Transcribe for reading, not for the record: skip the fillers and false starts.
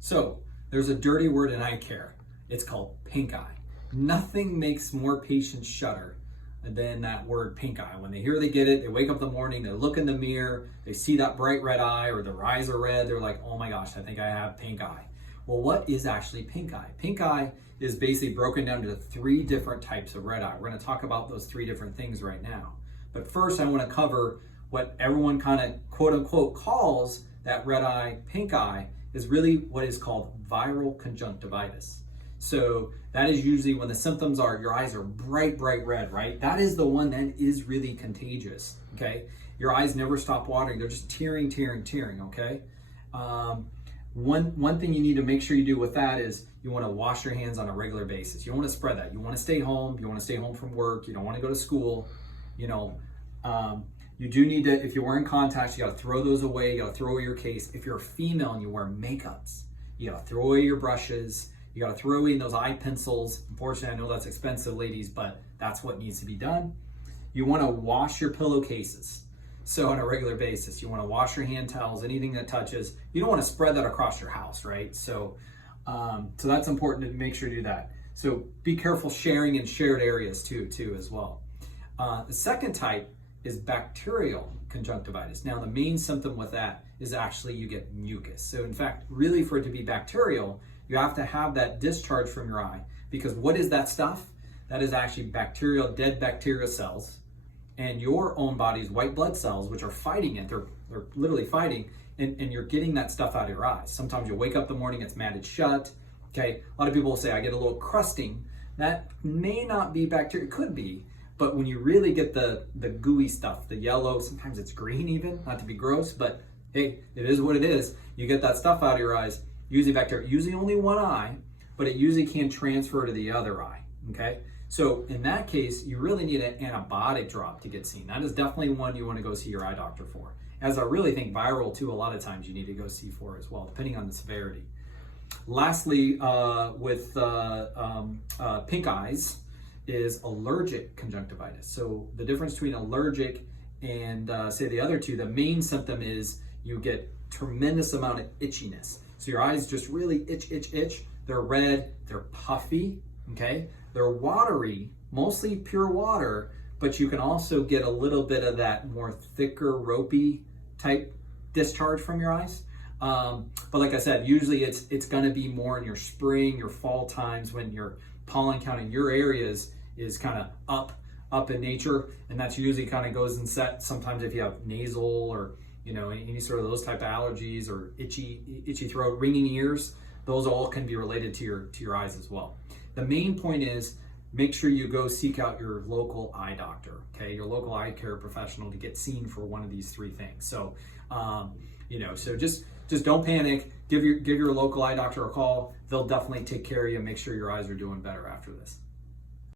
So there's a dirty word in eye care. It's called pink eye. Nothing makes more patients shudder than that word pink eye. When they hear they get it, they wake up in the morning, they look in the mirror, they see that bright red eye or their eyes are red, they're like, oh my gosh, I think I have pink eye. Well, what is actually pink eye? Pink eye is basically broken down into 3 different types of red eye. We're gonna talk about those 3 different things right now. But first I wanna cover what everyone kind of quote unquote calls that red eye, pink eye, is really what is called viral conjunctivitis. So that is usually when the symptoms are your eyes are bright red, right? That is the one that is really contagious, okay? Your eyes never stop watering. They're just tearing, okay? One thing you need to make sure you do with that is you want to wash your hands on a regular basis. You don't want to spread that. You want to stay home. You want to stay home from work. You don't want to go to school. You do need to, if you're wearing contacts, you got to throw those away. You got to throw away your case. If you're a female and you wear makeups, you got to throw away your brushes. You got to throw away those eye pencils. Unfortunately, I know that's expensive, ladies, but that's what needs to be done. You want to wash your pillowcases. So on a regular basis, you want to wash your hand towels, anything that touches. You don't want to spread that across your house, right? So that's important to make sure you do that. So be careful sharing in shared areas too as well. The second type is bacterial conjunctivitis. Now, the main symptom with that is actually you get mucus. So in fact, really for it to be bacterial, you have to have that discharge from your eye, because what is that stuff? That is actually bacterial, dead bacteria cells, and your own body's white blood cells, which are fighting it. They're literally fighting, and you're getting that stuff out of your eyes. Sometimes you wake up in the morning, it's matted shut. Okay, a lot of people will say, I get a little crusting. That may not be bacteria, it could be, but when you really get the gooey stuff, the yellow, sometimes it's green even, not to be gross, but hey, it is what it is. You get that stuff out of your eyes, usually bacteria, usually only one eye, but it usually can transfer to the other eye, okay? So in that case, you really need an antibiotic drop to get seen. That is definitely one you want to go see your eye doctor for. As I really think viral too, a lot of times you need to go see for as well, depending on the severity. Lastly, with pink eyes is allergic conjunctivitis. So the difference between allergic and say the other two, the main symptom is you get tremendous amount of itchiness. So your eyes just really itch. They're red, they're puffy, okay? They're watery, mostly pure water, but you can also get a little bit of that more thicker, ropey type discharge from your eyes. But like I said, usually it's gonna be more in your spring, your fall times when your pollen count in your areas is kind of up in nature, and that's usually kind of goes and set. Sometimes if you have nasal or any sort of those type of allergies or itchy throat, ringing ears, those all can be related to your eyes as well. The main point is make sure you go seek out your local eye doctor, okay, your local eye care professional to get seen for one of these 3 things. So so just don't panic. Give your local eye doctor a call. They'll definitely take care of you and make sure your eyes are doing better after this.